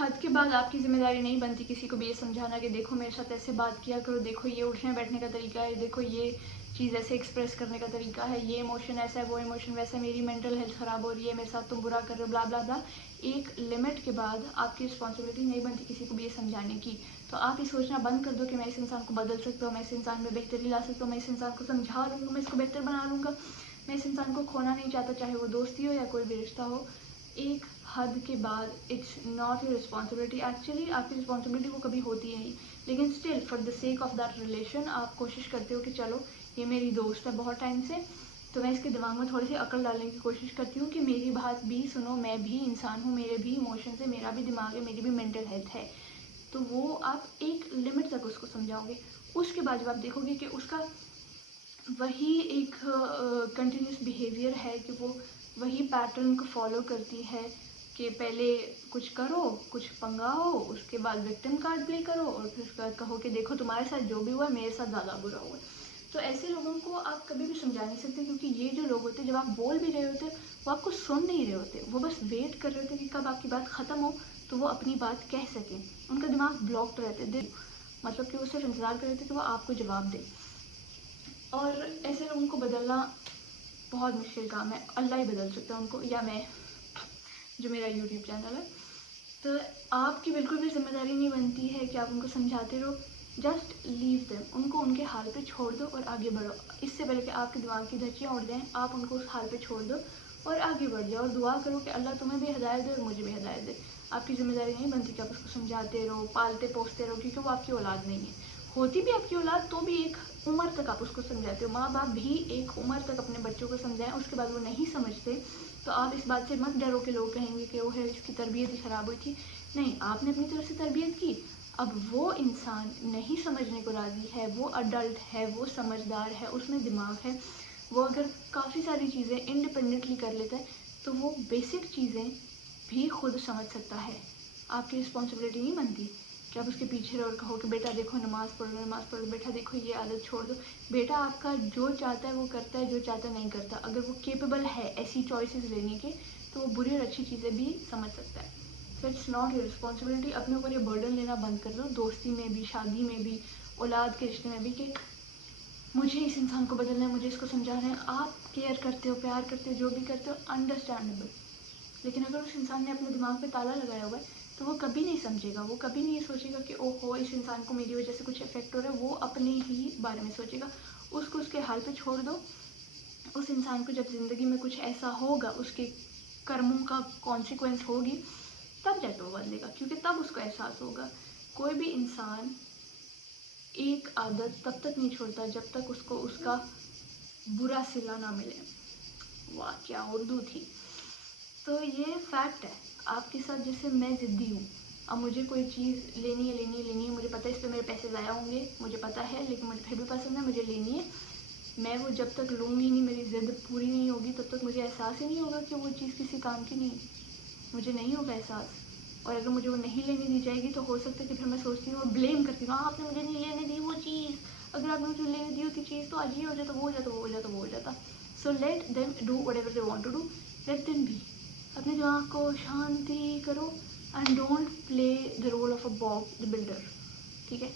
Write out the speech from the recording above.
हद के बाद आपकी ज़िम्मेदारी नहीं बनती किसी को भी ये समझाना कि देखो मेरे साथ ऐसे बात किया करो, देखो ये उठने बैठने का तरीका है, देखो ये चीज़ ऐसे एक्सप्रेस करने का तरीका है, ये इमोशन ऐसा है, वो इमोशन वैसा है, मेरी मेंटल हेल्थ ख़राब हो रही है, मेरे साथ तुम बुरा कर रहे हो, ब्ला ब्ला ब्ला। एक लिमिट के बाद आपकी रिस्पॉन्सिबिलिटी नहीं बनती किसी को भी ये समझाने की। तो आप ये सोचना बंद कर दो कि मैं इस इंसान को बदल सकता हूँ, मैं इस इंसान में बेहतरी ला सकता हूँ, मैं इस इंसान को समझा लूँगा, मैं इसको बेहतर बना लूँगा। मैं इस इंसान को खोना नहीं चाहता, चाहे वो दोस्ती हो या कोई भी रिश्ता हो। एक हद के बाद it's not your responsibility. Actually आपकी रिस्पॉन्सिबिलिटी वो कभी होती है नहीं, लेकिन still for the sake of that relation आप कोशिश करते हो कि चलो ये मेरी दोस्त है बहुत टाइम से, तो मैं इसके दिमाग में थोड़ी सी अकल डालने की कोशिश करती हूँ कि मेरी बात भी सुनो, मैं भी इंसान हूँ, मेरे भी इमोशंस है, मेरा भी दिमाग है, मेरी भी मेंटल हेल्थ है। तो वो आप एक लिमिट तक उसको समझाओगे। उसके बाद जब आप देखोगे कि उसका वही एक कंटिन्यूस बिहेवियर है कि वो वही पैटर्न को फॉलो करती है कि पहले कुछ करो, कुछ पंगाओ, उसके बाद विक्टिम कार्ड प्ले करो और फिर उसके बाद कहो कि देखो तुम्हारे साथ जो भी हुआ है मेरे साथ ज़्यादा बुरा हुआ है। तो ऐसे लोगों को आप कभी भी समझा नहीं सकते, क्योंकि ये जो लोग होते हैं जब आप बोल भी रहे होते वो आपको सुन नहीं रहे होते, वो बस वेट कर रहे होते कि कब आपकी बात ख़त्म हो तो वो अपनी बात कह सकें। उनका दिमाग ब्लॉक्ड रहते दिल, मतलब कि वो सिर्फ इंतज़ार कर रहे थे कि वो आपको जवाब दे। और ऐसे लोगों को बदलना बहुत मुश्किल काम है, अल्लाह ही बदल सकता है उनको, या मैं जो मेरा यूट्यूब चैनल है। तो आपकी बिल्कुल भी जिम्मेदारी नहीं बनती है कि आप उनको समझाते रहो। जस्ट लीव देम, उनको उनके हाल पे छोड़ दो और आगे बढ़ो। इससे पहले कि आपके दिमाग की धज्जियाँ उड़ जाएँ, आप उनको उस हाल पे छोड़ दो और आगे बढ़ जाओ और दुआ करो कि अल्लाह तुम्हें भी हिदायत दे और मुझे भी हिदायत दे। आपकी जिम्मेदारी नहीं बनती कि आप उसको समझाते रहो, पालते पोसते रहो, क्योंकि वो आपकी औलाद नहीं है। होती भी आपकी औलाद तो भी एक उम्र तक आप उसको समझाते हो। माँ बाप भी एक उम्र तक अपने बच्चों को समझाएं, उसके बाद वो नहीं समझते तो आप इस बात से मत डरो कि लोग कहेंगे कि वो है इसकी तरबियत ही ख़राब हुई थी। नहीं, आपने अपनी तरफ से तरबियत की। अब वो इंसान नहीं समझने को राज़ी है, वो अडल्ट है, वो समझदार है, उसमें दिमाग है, वो अगर काफ़ी सारी चीज़ें इंडिपेंडेंटली कर लेता है तो वो बेसिक चीज़ें भी खुद समझ सकता है। आपकी रिस्पॉन्सिबिलिटी नहीं बनती कि आप उसके पीछे रहो और कहो कि बेटा देखो नमाज़ पढ़ो, बेटा देखो ये आदत छोड़ दो। बेटा आपका जो चाहता है वो करता है, जो चाहता है नहीं करता। अगर वो केपेबल है ऐसी चॉइसेस लेने के तो वो बुरी और अच्छी चीज़ें भी समझ सकता है। So it's not your responsibility. अपने ऊपर ये बर्डन लेना बंद कर दो, दोस्ती में भी, शादी में भी, औलाद के रिश्ते में भी, कि मुझे इस इंसान को बदलना है, मुझे इसको समझाना है। आप केयर करते हो, प्यार करते हो, जो भी करते हो, अंडरस्टैंडेबल। लेकिन अगर उस इंसान ने अपने दिमाग पे ताला लगाया हुआ है तो वो कभी नहीं समझेगा, वो कभी नहीं ये सोचेगा कि ओहो इस इंसान को मेरी वजह से कुछ इफेक्ट हो रहा है। वो अपने ही बारे में सोचेगा। उसको उसके हाल पे छोड़ दो। उस इंसान को जब ज़िंदगी में कुछ ऐसा होगा, उसके कर्मों का कॉन्सिक्वेंस होगी, तब जाके वो बदलेगा, क्योंकि तब उसको एहसास होगा। कोई भी इंसान एक आदत तब तक नहीं छोड़ता जब तक उसको उसका बुरा सिला ना मिले। वाह क्या उर्दू थी। तो ये फैक्ट है आपके साथ। जैसे मैं ज़िद्दी हूँ, अब मुझे कोई चीज़ लेनी है, मुझे पता है इस पर मेरे पैसे ज़ाया होंगे, मुझे पता है, लेकिन मुझे फिर भी पसंद है, मुझे लेनी है। मैं वो जब तक लूँगी नहीं, मेरी ज़िद पूरी नहीं होगी, तब तक मुझे एहसास ही नहीं होगा कि वो चीज़ किसी काम की नहीं, मुझे नहीं होगा एहसास। और अगर मुझे वो नहीं लेने दी जाएगी तो हो सकता है कि फिर मैं सोचती हूँ और ब्लेम करती हूँ, आपने मुझे नहीं लेने दी वो चीज़, अगर आपने मुझे लेने दी होती चीज़ तो आज ये हो जाता, वो हो जाता, वो हो जाता, वो हो जाता। So let them do whatever they want to do, let them be. अपने दिमाग को शांति करो and don't play the role of a Bob the Builder, ठीक है।